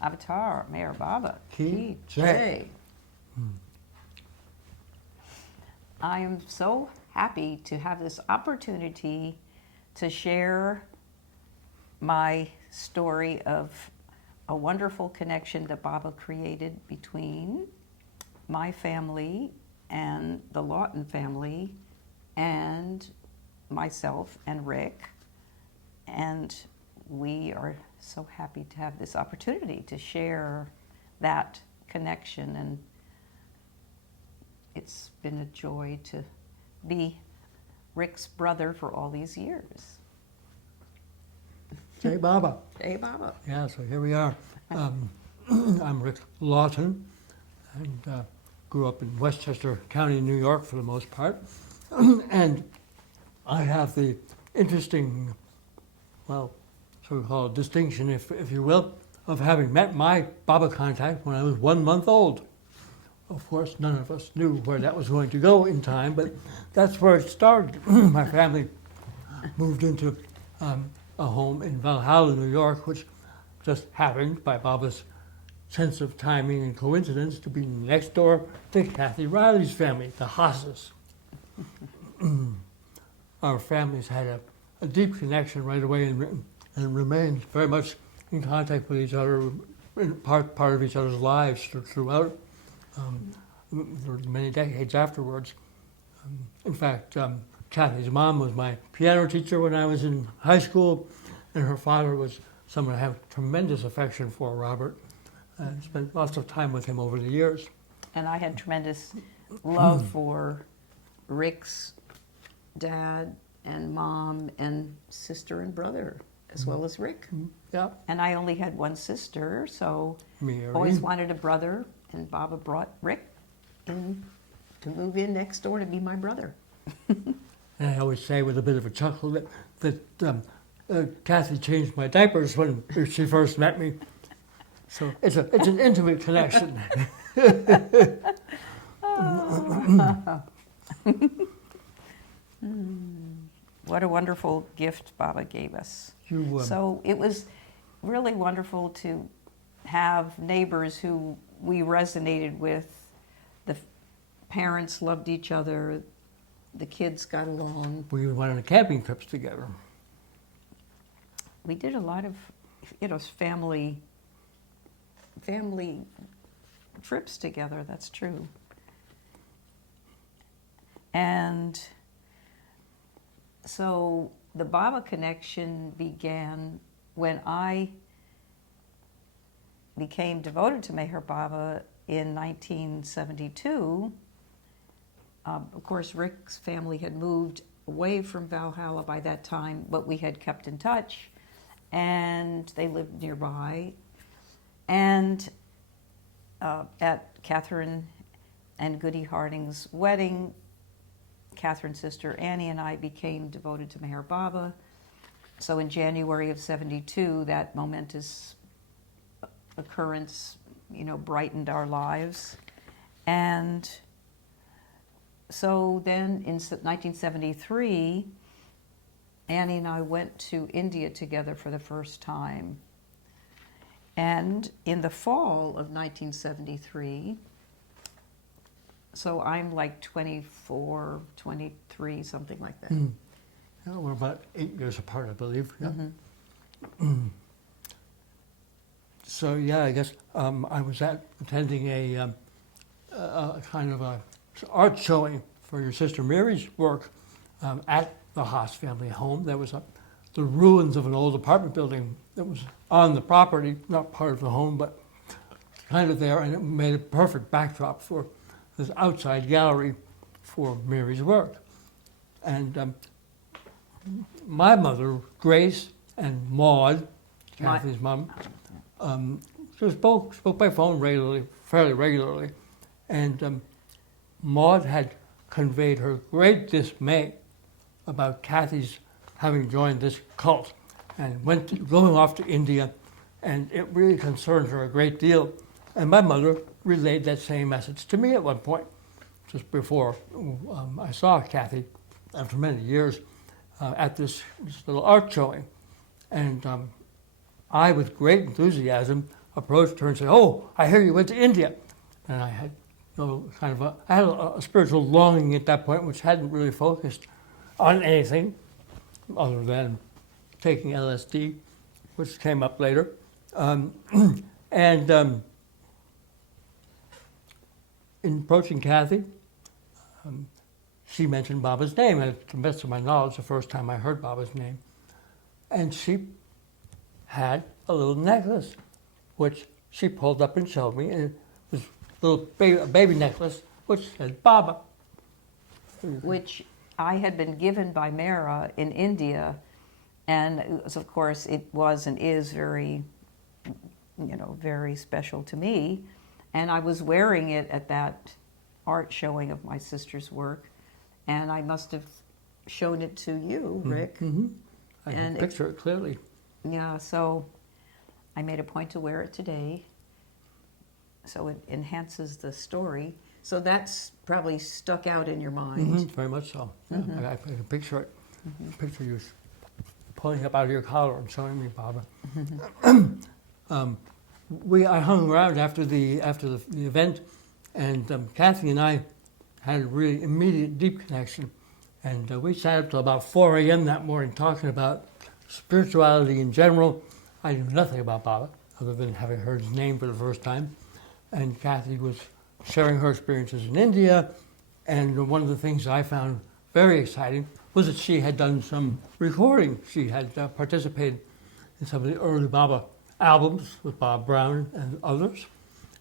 Avatar, Mayor Baba. Ki Ki Jai. I am so happy to have this opportunity to share my story of a wonderful connection that Baba created between my family and the Lawton family and myself and Rick. And we are so happy to have this opportunity to share that connection, and it's been a joy to be Rick's brother for all these years. Jai Baba. Hey, Baba. Yeah, so here we are. I'm Rick Lawton, and grew up in Westchester County, New York for the most part. And I have the interesting, well, sort of called distinction, if you will, of having met my Baba contact when I was 1 month old. Of course, none of us knew where that was going to go in time, but that's where it started. My family moved into a home in Valhalla, New York, which just happened, by Baba's sense of timing and coincidence, to be next door to Cathy Riley's family, the Haas's. Our families had a deep connection right away and remained very much in contact with each other, part of each other's lives throughout many decades afterwards. In fact, Cathy's mom was my piano teacher when I was in high school, and her father was someone I have tremendous affection for, Robert, and spent lots of time with him over the years. And I had tremendous love for Rick's dad and mom and sister and brother, as well as Rick. Yeah. And I only had one sister, so Mary. always wanted a brother, and Baba brought Rick in to move in next door to be my brother. And I always say with a bit of a chuckle that Cathy changed my diapers when she first met me. So it's an intimate connection. What a wonderful gift Baba gave us. So it was really wonderful to have neighbors who we resonated with. The parents loved each other. The kids got along. We went on camping trips together. We did a lot of, family trips together. That's true. And so the Baba connection began when I became devoted to Meher Baba in 1972. Of course, Rick's family had moved away from Valhalla by that time, but we had kept in touch, and they lived nearby. And at Catherine and Goody Harding's wedding, Catherine's sister Annie and I became devoted to Meher Baba. So in January of 72, that momentous occurrence, brightened our lives. And so then in 1973, Annie and I went to India together for the first time. And in the fall of 1973, so I'm like 24, 23, something like that. Yeah, we're about 8 years apart, I believe. Yeah. So yeah, I guess I was attending a kind of a art showing for your sister Mary's work at the Haas family home. There was the ruins of an old apartment building that was on the property, not part of the home, but kind of there, and it made a perfect backdrop for this outside gallery for Mary's work. And my mother, Grace, and Maud, Cathy's mom, she spoke by phone fairly regularly, and Maud had conveyed her great dismay about Cathy's having joined this cult and going off to India, and it really concerned her a great deal. And my mother relayed that same message to me at one point, just before I saw Cathy after many years at this little art showing. And I, with great enthusiasm, approached her and said, "Oh, I hear you went to India." And I had I had a spiritual longing at that point, which hadn't really focused on anything other than taking LSD, which came up later. And in approaching Cathy, she mentioned Baba's name, and to the best of my knowledge, the first time I heard Baba's name. And she had a little necklace, which she pulled up and showed me, and it was a little baby necklace, which said Baba. Which I had been given by Mara in India, and of course it was and is very, very special to me. And I was wearing it at that art showing of my sister's work, and I must have shown it to you, Rick. Mm-hmm. I can picture it clearly. Yeah, so I made a point to wear it today, so it enhances the story. So that's probably stuck out in your mind. Mm-hmm, very much so. Yeah, I can picture it. Picture you pulling up out of your collar and showing me, Baba. I hung around after the event, and Cathy and I had a really immediate, deep connection. And we sat up till about 4 a.m. that morning talking about spirituality in general. I knew nothing about Baba, other than having heard his name for the first time. And Cathy was sharing her experiences in India. And one of the things I found very exciting was that she had done some recording. She had participated in some of the early Baba albums with Bob Brown and others.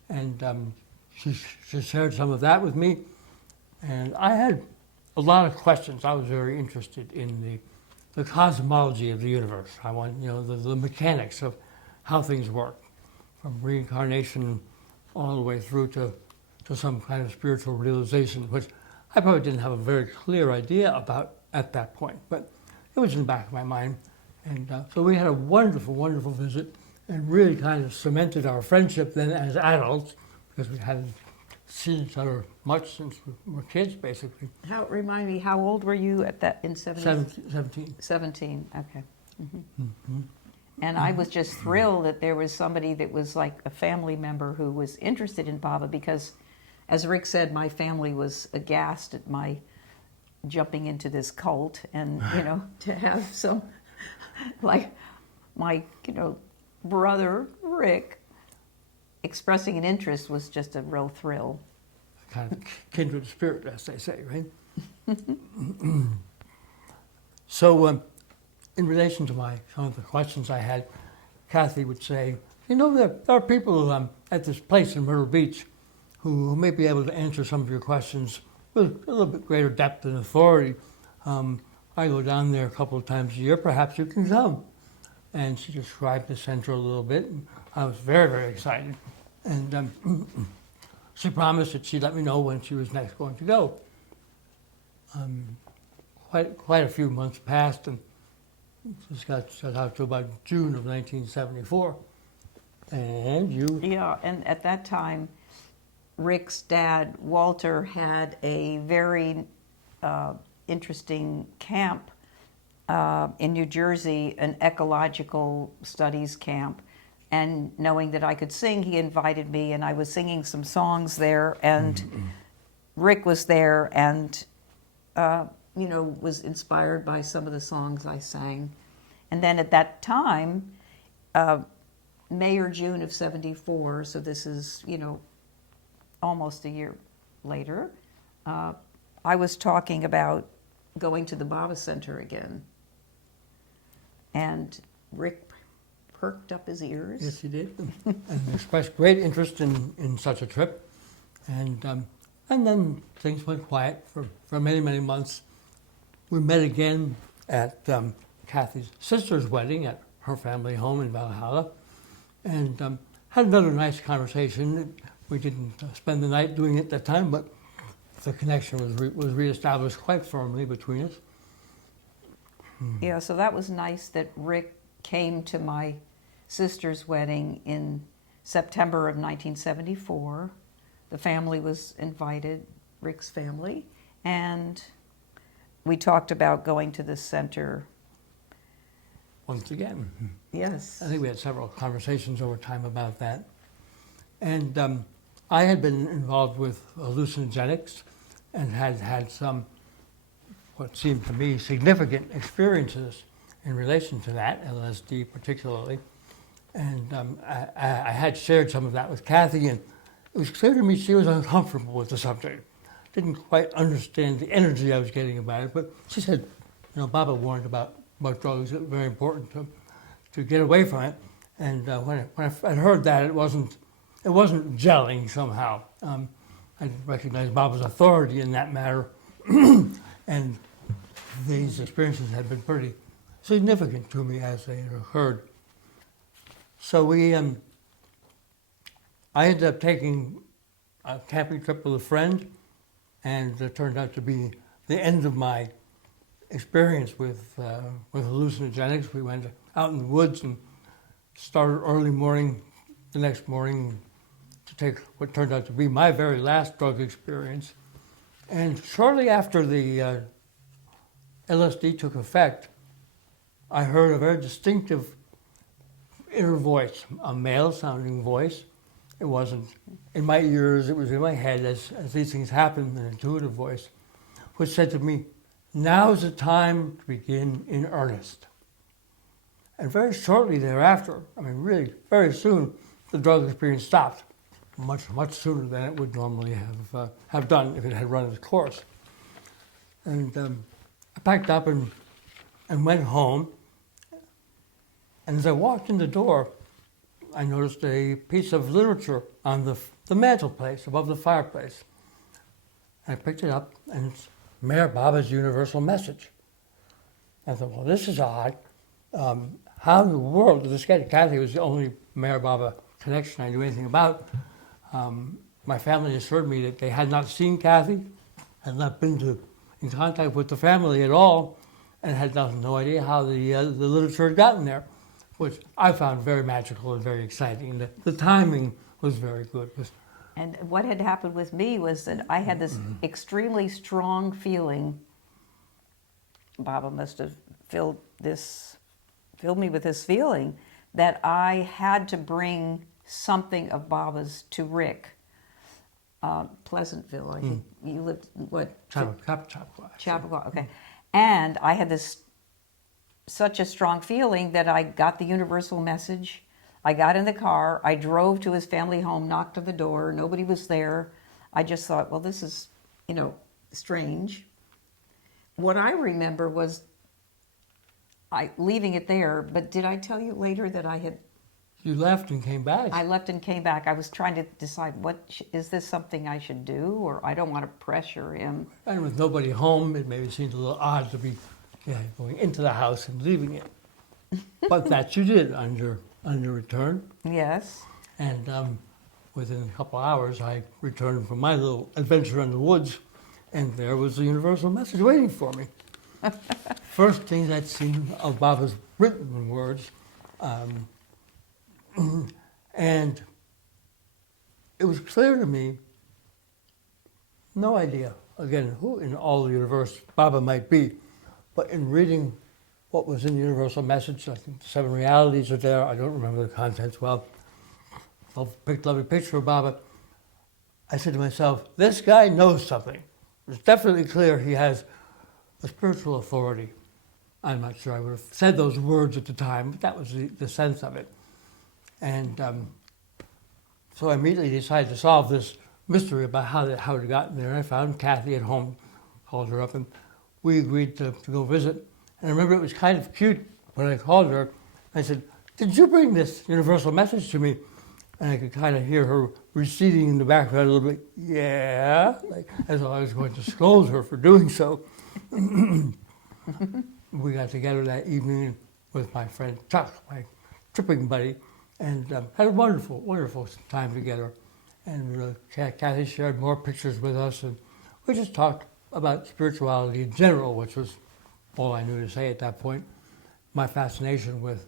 And she shared some of that with me. And I had a lot of questions. I was very interested in the cosmology of the universe. I want, the mechanics of how things work, from reincarnation all the way through to some kind of spiritual realization, which I probably didn't have a very clear idea about at that point, but it was in the back of my mind. And so we had a wonderful, wonderful visit, and really kind of cemented our friendship then as adults, because we hadn't seen each other much since we were kids, basically. Remind me, how old were you at that in 17. 17, okay. And I was just thrilled that there was somebody that was like a family member who was interested in Baba, because, as Rick said, my family was aghast at my jumping into this cult, and, to have some, like, my, brother, Rick, expressing an interest was just a real thrill. Kind of kindred spirit, as they say, right? So, in relation to some of the questions I had, Cathy would say, there are people at this place in Myrtle Beach who may be able to answer some of your questions with a little bit greater depth and authority. I go down there a couple of times a year, perhaps you can come. And she described the center a little bit, and I was very, very excited. And she promised that she'd let me know when she was next going to go. Quite a few months passed, and this got out to about June of 1974. And you... Yeah, and at that time, Rick's dad, Walter, had a very interesting camp in New Jersey, an ecological studies camp. And knowing that I could sing, he invited me, and I was singing some songs there, and Rick was there, and was inspired by some of the songs I sang. And then at that time, May or June of 74, so this is, almost a year later, I was talking about going to the Baba Center again. And Rick perked up his ears. Yes, he did, and expressed great interest in such a trip. And then things went quiet for many, many months. We met again at Cathy's sister's wedding at her family home in Valhalla, and had another nice conversation. We didn't spend the night doing it at that time, but the connection was reestablished quite firmly between us. Yeah, so that was nice that Rick came to my sister's wedding in September of 1974. The family was invited, Rick's family, and we talked about going to the center once again. Yes. I think we had several conversations over time about that. And I had been involved with hallucinogenics and had had some, what seemed to me, significant experiences in relation to that, LSD particularly. And I had shared some of that with Cathy, and it was clear to me she was uncomfortable with the subject. Didn't quite understand the energy I was getting about it, but she said, you know, Baba warned about drugs. It was very important to get away from it. And when I heard that, it wasn't gelling somehow. I didn't recognize Baba's authority in that matter, and these experiences had been pretty significant to me as they had occurred. So I ended up taking a camping trip with a friend, and it turned out to be the end of my experience with hallucinogenics. We went out in the woods and started early morning the next morning to take what turned out to be my very last drug experience. And shortly after the LSD took effect, I heard a very distinctive inner voice, a male-sounding voice. It wasn't in my ears, it was in my head, as these things happen, an intuitive voice, which said to me, "Now's the time to begin in earnest." And very shortly thereafter, I mean really very soon, the drug experience stopped, much, much sooner than it would normally have done if it had run its course. And I packed up and went home. And as I walked in the door, I noticed a piece of literature on the mantelpiece above the fireplace. I picked it up, and it's Mayor Baba's Universal Message. I thought, well, this is odd. How in the world did this get? Cathy was the only Mayor Baba connection I knew anything about. My family assured me that they had not seen Cathy, had not been in contact with the family at all, and had no idea how the literature had gotten there, which I found very magical and very exciting. And the timing was very good. And what had happened with me was that I had this extremely strong feeling. Baba must have filled me with this feeling that I had to bring something of Baba's to Rick. Pleasantville, I think you lived, what? Chappaqua, okay. And I had such a strong feeling that I got the universal message. I got in the car, I drove to his family home, knocked on the door, nobody was there. I just thought, well, this is, strange. What I remember was leaving it there, but did I tell you later that I had... You left and came back. I left and came back. I was trying to decide, is this something I should do, or I don't want to pressure him. And with nobody home, it maybe seemed a little odd to be going into the house and leaving it. But that you did on your return. Yes. And within a couple hours, I returned from my little adventure in the woods, and there was the universal message waiting for me. First thing I'd seen of Baba's written words, and it was clear to me, no idea, again, who in all the universe Baba might be, but in reading what was in the universal message, I think the 7 realities are there, I don't remember the contents well, lovely picture of Baba, I said to myself, this guy knows something. It's definitely clear he has a spiritual authority. I'm not sure I would have said those words at the time, but that was the sense of it. And so I immediately decided to solve this mystery about how it had gotten there. I found Cathy at home, called her up, and we agreed to go visit. And I remember it was kind of cute when I called her. I said, "Did you bring this universal message to me?" And I could kind of hear her receding in the background a little bit. Yeah, as though I was going to scold her for doing so. We got together that evening with my friend Chuck, my tripping buddy, and had a wonderful, wonderful time together. And Cathy shared more pictures with us, and we just talked about spirituality in general, which was all I knew to say at that point. My fascination with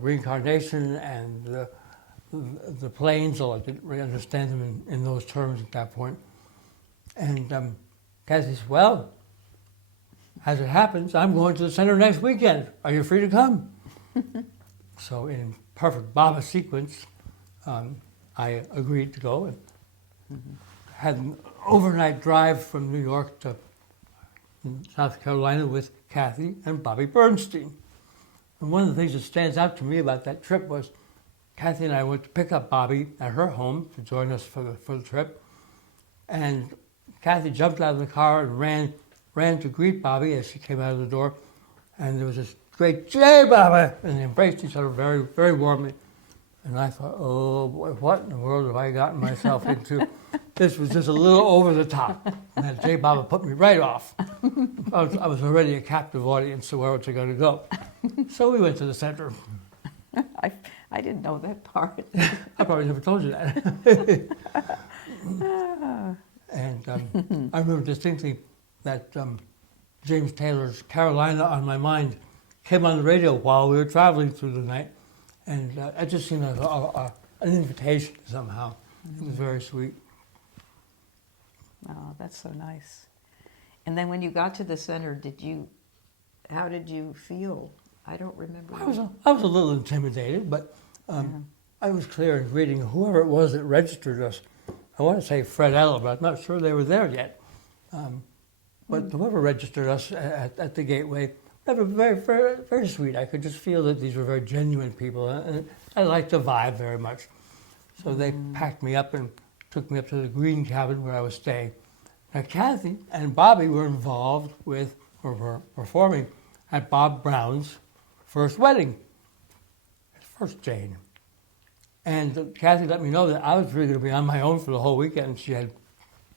reincarnation and the planes, although I didn't really understand them in those terms at that point. And Cathy said, well, as it happens, I'm going to the center next weekend. Are you free to come? So in perfect Baba sequence, I agreed to go and had an overnight drive from New York to South Carolina with Cathy and Bobby Bernstein. And one of the things that stands out to me about that trip was Cathy and I went to pick up Bobby at her home to join us for the trip. And Cathy jumped out of the car and ran to greet Bobby as she came out of the door. And there was this great "Jay, Baba!" And they embraced each other very, very warmly. And I thought, oh boy, what in the world have I gotten myself into? This was just a little over the top. And that Jay Baba put me right off. I was already a captive audience, so where was I going to go? So we went to the center. I didn't know that part. I probably never told you that. And I remember distinctly that James Taylor's "Carolina on My Mind" came on the radio while we were traveling through the night. And it just seemed like an invitation somehow. It was very sweet. Oh, that's so nice. And then when you got to the center, how did you feel? I don't remember. I was a little intimidated, but I was clear in greeting whoever it was that registered us. I want to say Fred Ella, but I'm not sure they were there yet. But whoever registered us at the gateway, they were very, very, very sweet. I could just feel that these were very genuine people, and I liked the vibe very much. So they packed me up and took me up to the green cabin where I was staying. Now, Cathy and Bobby were involved with, or were performing at Bob Brown's first wedding, his first Jane. And Cathy let me know that I was really going to be on my own for the whole weekend. She had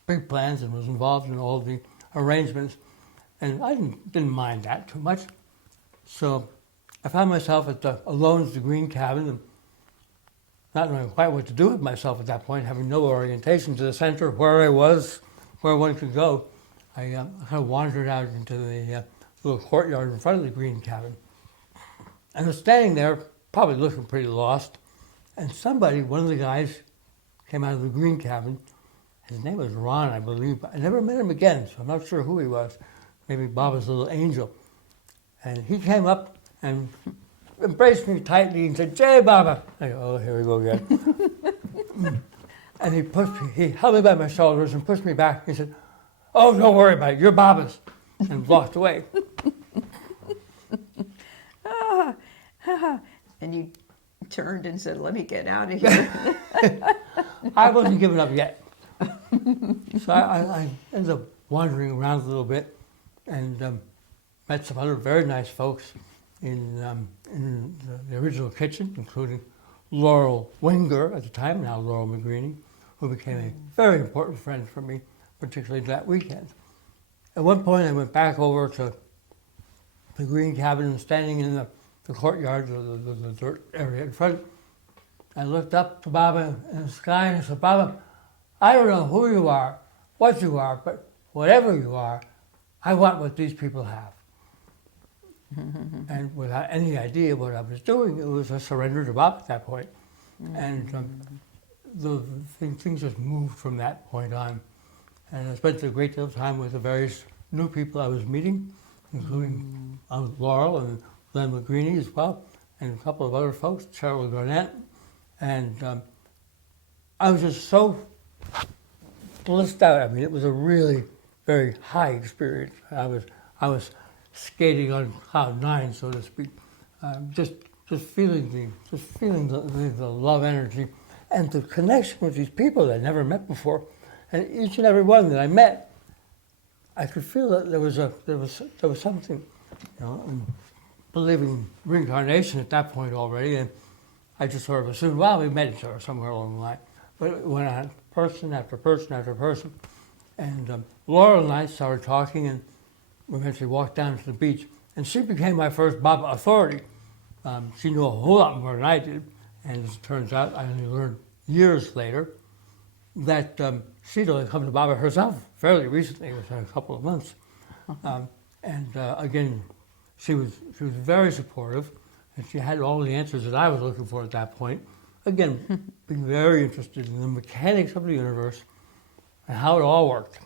big plans and was involved in all the arrangements. And I didn't mind that too much. So I found myself alone at the green cabin, and not knowing quite what to do with myself at that point, having no orientation to the center, where I was, where one could go. I kind of wandered out into the little courtyard in front of the green cabin. And I was standing there, probably looking pretty lost, and one of the guys, came out of the green cabin. His name was Ron, I believe. I never met him again, so I'm not sure who he was. Maybe Baba's little angel. And he came up and embraced me tightly and said, "Jay, Baba." I go, oh, here we go again. And he held me by my shoulders and pushed me back. He said, "Oh, don't worry about it, you're Baba's," and walked away. And you turned and said, "Let me get out of here." I wasn't giving up yet. So I ended up wandering around a little bit and met some other very nice folks in the original kitchen, including Laurel Winger at the time, now Laurel McGreeny, who became a very important friend for me, particularly that weekend. At one point, I went back over to the green cabin and standing in the courtyard, the dirt area in front. I looked up to Baba in the sky and I said, "Baba, I don't know who you are, what you are, but whatever you are, I want what these people have." And without any idea what I was doing, it was a surrender to Baba at that point. And things just moved from that point on. And I spent a great deal of time with the various new people I was meeting, including Laurel and Glenn McGreeny as well, and a couple of other folks, Cheryl Garnett. And I was just so blissed out. I mean, it was a really very high experience. I was skating on cloud nine, so to speak, just feeling the love energy and the connection with these people that I never met before. And each and every one that I met, I could feel that there was something, believing reincarnation at that point already, and I just sort of assumed, well, we met each other somewhere along the line. But it went on person after person after person. And Laura and I started talking, and we eventually walked down to the beach. And she became my first Baba authority. She knew a whole lot more than I did. And as it turns out, I only learned years later that she'd only come to Baba herself fairly recently, within a couple of months. Again, she was very supportive, and she had all the answers that I was looking for at that point. Again, being very interested in the mechanics of the universe and how it all worked.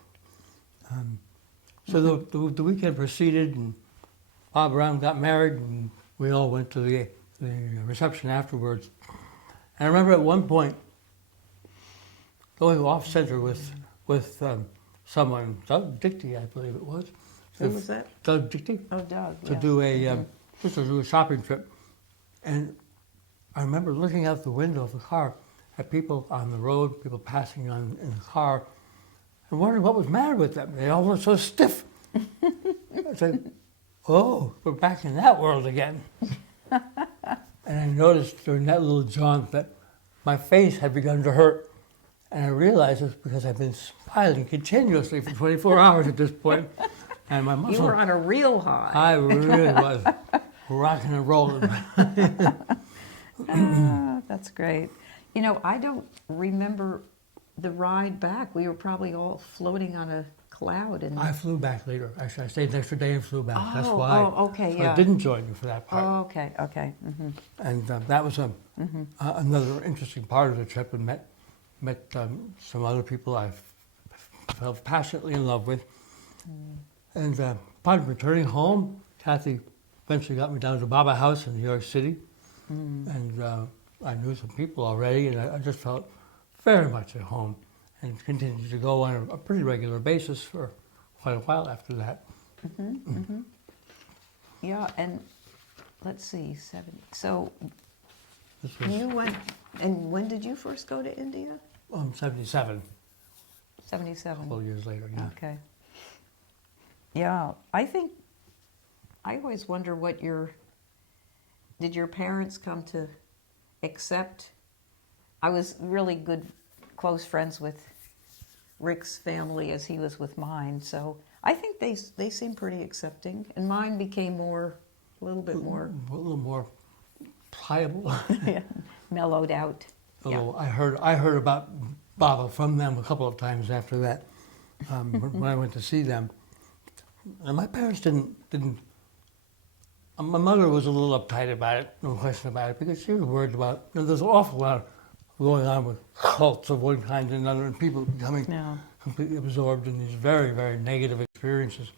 So the weekend proceeded, and Bob Brown got married, and we all went to the the reception afterwards. And I remember at one point going off center with someone, Doug Dickey, I believe it was. Who was that? Doug Dickey. Oh, Doug. To Yeah. do a just to do a shopping trip, and I remember looking out the window of the car at people on the road, people passing on in the car, and wondering what was the matter with them. They all were so stiff. I said, "Oh, we're back in that world again." And I noticed during that little jaunt that my face had begun to hurt. And I realized it's because I've been smiling continuously for 24 hours at this point. And my muscles... You were on a real high. I really was rocking and rolling. That's great. You know, I don't remember the ride back. We were probably all floating on a cloud. And I flew back later. Actually, I stayed an extra day and flew back. That's Oh, why. oh, okay, So yeah. I didn't join you for that part. Oh, okay, okay. And that was another interesting part of the trip, and met some other people I fell passionately in love with. And upon returning home, Kathy eventually got me down to Baba House in New York City, and I knew some people already, and I just felt very much at home, and continued to go on a pretty regular basis for quite a while after that. Yeah, and let's see, 70. So This was you went, and when did you first go to India? 77, 77. a couple of years later, yeah. Okay. Yeah, I think, I always wonder did your parents come to accept? I was really close friends with Rick's family as he was with mine, so I think they seemed pretty accepting, and mine became a little bit more A little more pliable. mellowed out. Although I heard about Baba from them a couple of times after that, when I went to see them. And my parents didn't. My mother was a little uptight about it, no question about it, because she was worried about. There's an awful lot going on with cults of one kind and another, and people becoming Yeah. completely absorbed in these very, very negative experiences.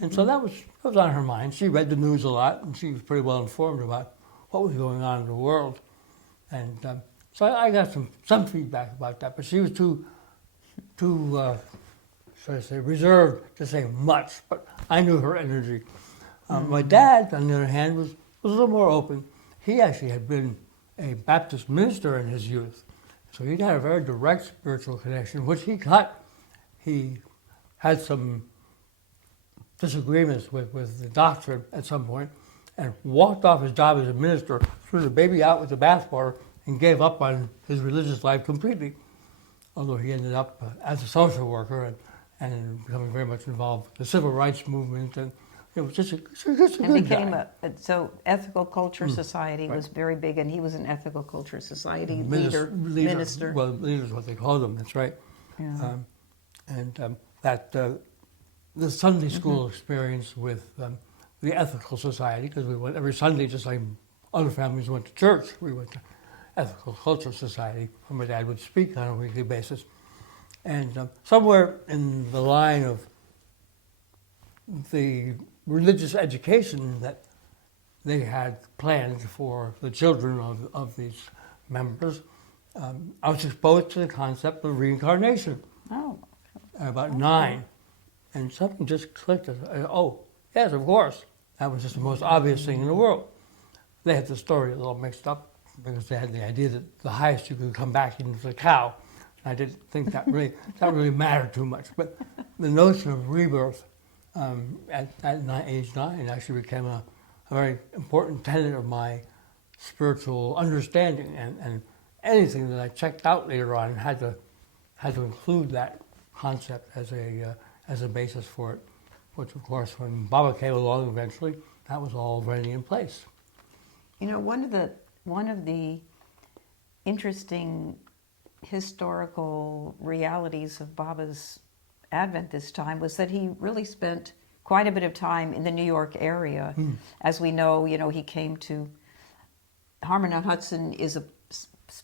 And so that was on her mind. She read the news a lot, and she was pretty well informed about what was going on in the world. And so I got some feedback about that, but she was too should I say, reserved to say much, but I knew her energy. My dad, on the other hand, was a little more open. He actually had been a Baptist minister in his youth, so he'd had a very direct spiritual connection, which he cut. He had some disagreements with the doctrine at some point, and walked off his job as a minister, threw the baby out with the bathwater, and gave up on his religious life completely. Although he ended up as a social worker and becoming very much involved with the civil rights movement, and it was just a And good became guy. so Ethical Culture Society was very big, and he was an Ethical Culture Society minister. Well, leader is what they call them. That's right. Yeah. The Sunday school experience with the Ethical Society, because we went every Sunday, just like other families went to church. We went to Ethical Culture Society, where my dad would speak on a weekly basis. And somewhere in the line of the religious education that they had planned for the children of these members, I was exposed to the concept of reincarnation Oh. at about 9. And something just clicked. Oh, yes, of course. That was just the most obvious thing in the world. They had the story a little mixed up because they had the idea that the highest you could come back into the cow. I didn't think that really mattered too much. But the notion of rebirth at age 9 actually became a very important tenet of my spiritual understanding. And anything that I checked out later on had to include that concept as a basis for it. Which, of course, when Baba came along eventually, that was all already in place. You know, one of the interesting historical realities of Baba's advent this time was that he really spent quite a bit of time in the New York area. As we know, he came to Harmon on Hudson is a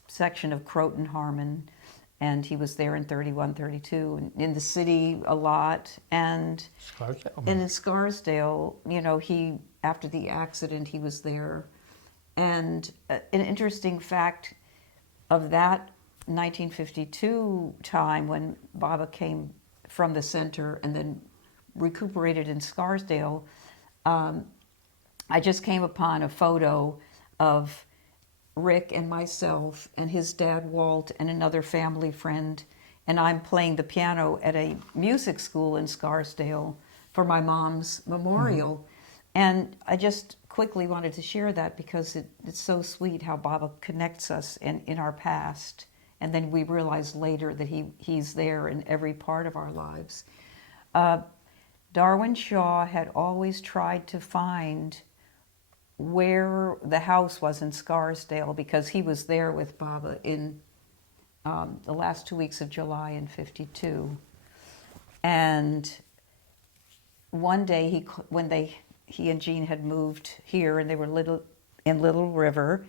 section of Croton Harmon, and he was there in 31, 32, and in the city a lot, and Scarsdale. in Scarsdale, he after the accident he was there. And an interesting fact of that 1952 time when Baba came from the center and then recuperated in Scarsdale, I just came upon a photo of Rick and myself and his dad Walt and another family friend, and I'm playing the piano at a music school in Scarsdale for my mom's memorial. Mm-hmm. And I just quickly wanted to share that because it's so sweet how Baba connects us in our past, and then we realize later that he's there in every part of our lives. Darwin Shaw had always tried to find where the house was in Scarsdale because he was there with Baba in the last 2 weeks of July in '52. And one day when he and Jean had moved here and they were in Little River,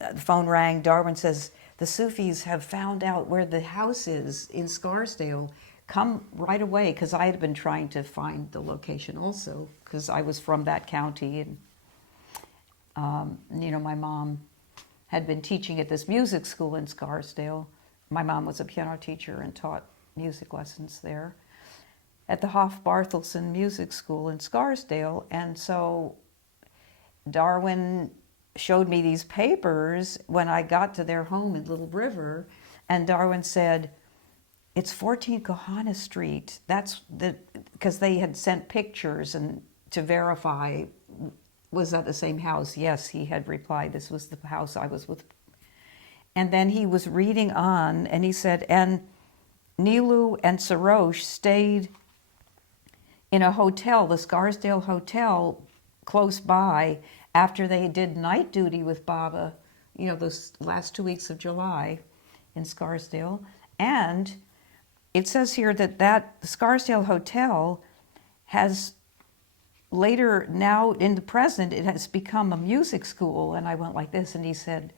the phone rang. Darwin says, "The Sufis have found out where the house is in Scarsdale. Come right away," because I had been trying to find the location also because I was from that county. And, my mom had been teaching at this music school in Scarsdale. My mom was a piano teacher and taught music lessons there at the Hoff-Barthelson Music School in Scarsdale. And so Darwin showed me these papers when I got to their home in Little River, and Darwin said, "It's 14 Kahana Street." That's because they had sent pictures and to verify, was that the same house? Yes, he had replied, this was the house I was with. And then he was reading on, and he said, and Nilu and Sarosh stayed in a hotel, the Scarsdale Hotel, close by, after they did night duty with Baba, those last 2 weeks of July in Scarsdale. And it says here that the Scarsdale Hotel has later, now in the present, it has become a music school. And I went like this, and he said,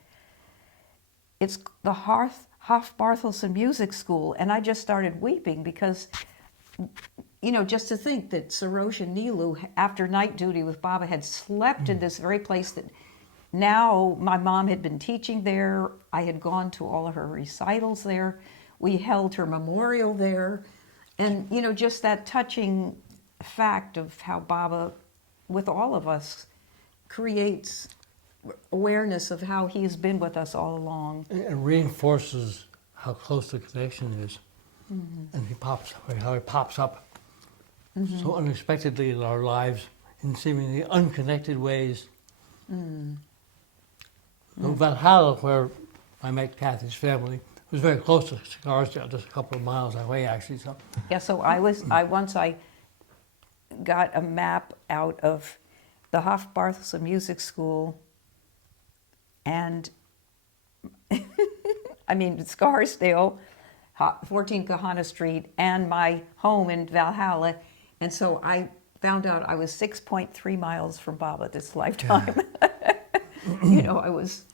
"It's the Hoff-Barthelson Music School." And I just started weeping because, just to think that Sarosh and Nilu, after night duty with Baba, had slept in this very place that now my mom had been teaching there. I had gone to all of her recitals there. We held her memorial there. And, just that touching fact of how Baba, with all of us, creates awareness of how he's been with us all along. It reinforces how close the connection is. Mm-hmm. And how he pops up mm-hmm. so unexpectedly in our lives in seemingly unconnected ways. Mm. Valhalla, where I met Cathy's family, was very close to Scarsdale, just a couple of miles away, actually. So yeah, so once I got a map out of the Hoff-Barthelson Music School, and Scarsdale, 14 Kahana Street, and my home in Valhalla, and so I found out I was 6.3 miles from Baba this lifetime. I was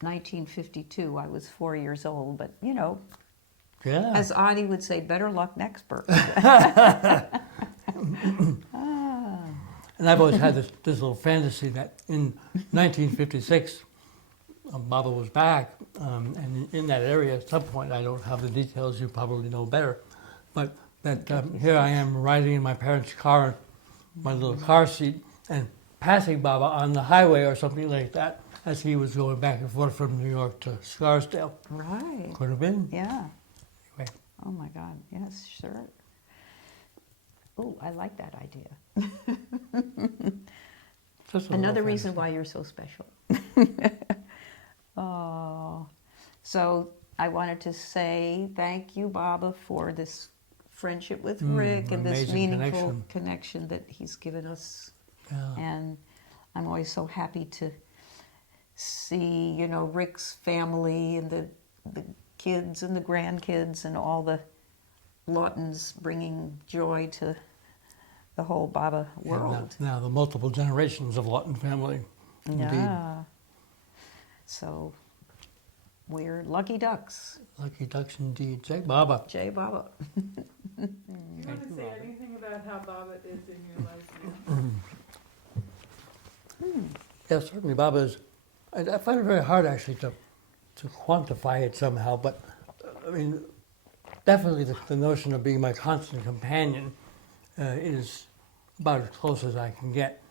1952. I was 4 years old, but yeah. As Ani would say, better luck next birthday. And I've always had this little fantasy that in 1956, Baba was back, and in that area at some point, I don't have the details, you probably know better, but that here I am riding in my parents' car, my little car seat, and passing Baba on the highway or something like that, as he was going back and forth from New York to Scarsdale. Right. Could have been. Yeah. Anyway. Oh my God, yes, sure. Oh, I like that idea. Another reason why you're so special. Oh, so I wanted to say thank you, Baba, for this friendship with Rick and this meaningful connection that he's given us. Yeah. And I'm always so happy to see, Rick's family and the kids and the grandkids and all the Lawtons bringing joy to the whole Baba world. Now the multiple generations of Lawton family. Indeed. Yeah. So we're lucky ducks. Lucky ducks indeed. Jai Baba. Jai Baba. Do you want to say anything about how Baba is in your life now? Yeah, certainly, Baba is. I find it very hard actually to quantify it somehow, but I mean, definitely the notion of being my constant companion is about as close as I can get.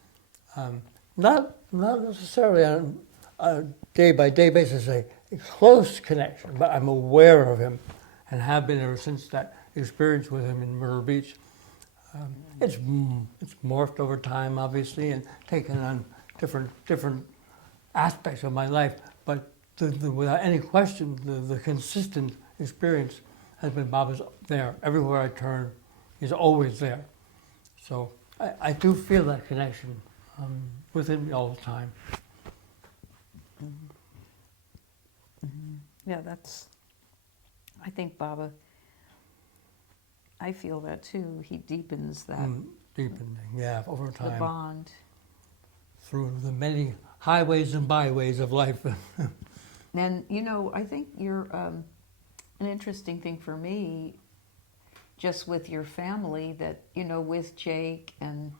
Not necessarily on a day-by-day basis a close connection, but I'm aware of him and have been ever since that experience with him in Myrtle Beach. It's morphed over time, obviously, and taken on different aspects of my life, but without any question, the consistent experience has been Baba's there. Everywhere I turn, he's always there. So I do feel that connection with him all the time. Yeah, I think Baba, I feel that too. He deepens that, Deepening, yeah, over the time. bond. Through the many highways and byways of life. And, I think you're, an interesting thing for me, just with your family, that, with Jake and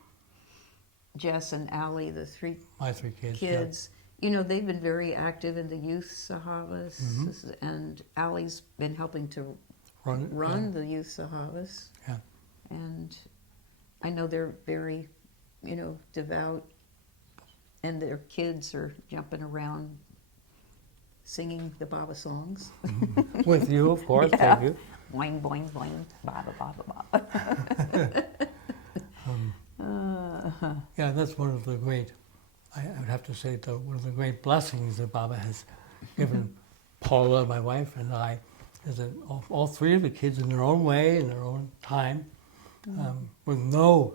Jess and Allie, the three My three kids. kids, they've been very active in the youth Sahavas, and Allie's been helping to Yeah. run the youth Sahavas. Yeah. And I know they're very, devout, and their kids are jumping around singing the Baba songs. With you, of course. Yeah. Thank you. Boing, boing, boing, Baba, Baba, Baba. Yeah, that's one of the great, I would have to say, one of the great blessings that Baba has given Paula, my wife, and I, is that all three of the kids in their own way, in their own time, with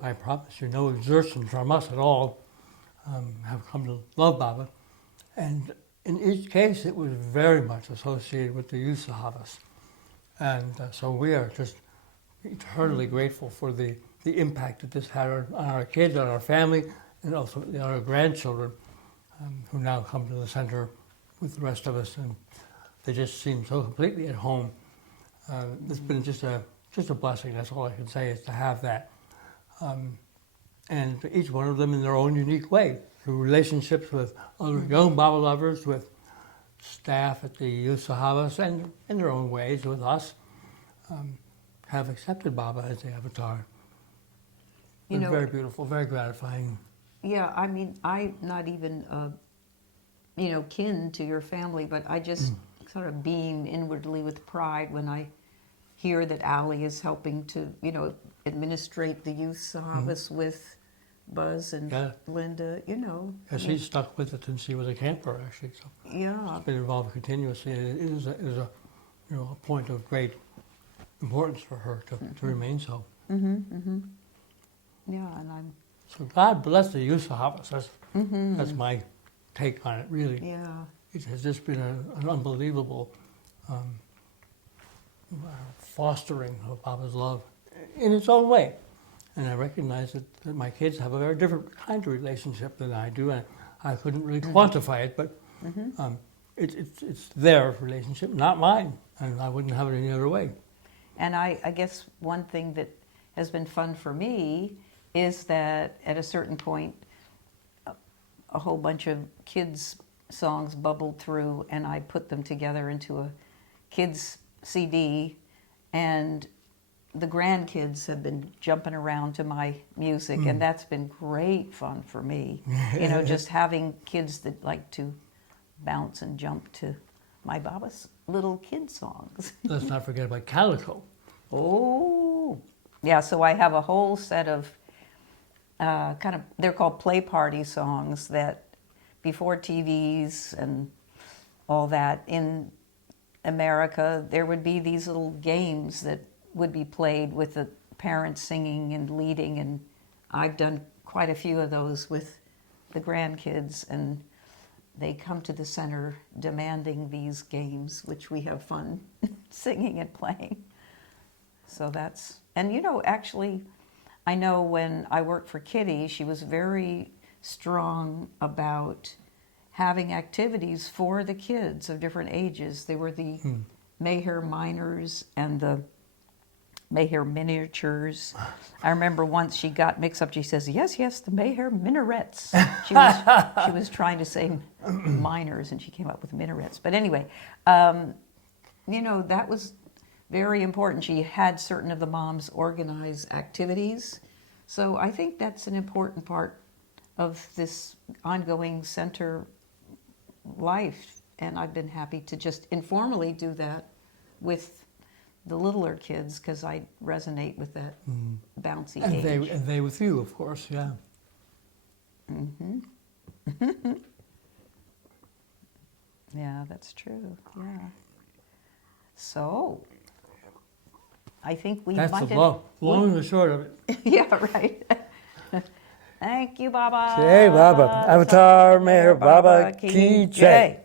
I promise you, no exertion from us at all, have come to love Baba. And in each case, it was very much associated with the youth Sahavas. And so we are just eternally grateful for the impact that this had on our kids, on our family, and also on our grandchildren, who now come to the center with the rest of us, and they just seem so completely at home. It's been just a blessing. That's all I can say, is to have that. And each one of them in their own unique way, through relationships with other young Baba lovers, with staff at the Youth Sahavas, and in their own ways with us, have accepted Baba as the avatar. It's very beautiful, very gratifying. Yeah, I mean, I'm not even, kin to your family, but I just sort of beam inwardly with pride when I hear that Allie is helping to, administrate the youth Sahavas with Buzz and Linda, Yeah, she's stuck with it since she was a camper, actually. So Yeah. she's been involved continuously. And it is a point of great importance for her to remain so. Yeah, and I'm, So God bless the youth Sahavas. That's my take on it, really. yeah. It has just been an unbelievable fostering of Baba's love in its own way. And I recognize that my kids have a very different kind of relationship than I do, and I couldn't really quantify it, but it's their relationship, not mine, and I wouldn't have it any other way. And I guess one thing that has been fun for me is that at a certain point, a whole bunch of kids' songs bubbled through, and I put them together into a kids' CD, and the grandkids have been jumping around to my music, and that's been great fun for me. Just having kids that like to bounce and jump to my Baba's little kid songs. Let's not forget about Calico. Oh, yeah, so I have a whole set of they're called play party songs that before TVs and all that, in America, there would be these little games that would be played with the parents singing and leading, and I've done quite a few of those with the grandkids, and they come to the center demanding these games, which we have fun singing and playing. So that's, and actually, I know when I worked for Kitty, she was very strong about having activities for the kids of different ages. They were the Mayher Miners and the Mayhair miniatures. I remember once she got mixed up. She says, "Yes, yes, the Mayhair minarets." She was trying to say minors, and she came up with minarets. But anyway, that was very important. She had certain of the moms organize activities. So I think that's an important part of this ongoing center life. And I've been happy to just informally do that with the littler kids because I resonate with that bouncy age. And they with you, of course, yeah. Yeah, that's true. Yeah. So, I think we That's might the have... long and the short of it. Yeah, right. Thank you, Baba. Jai Baba. Avatar Mayor Baba Ki Jai.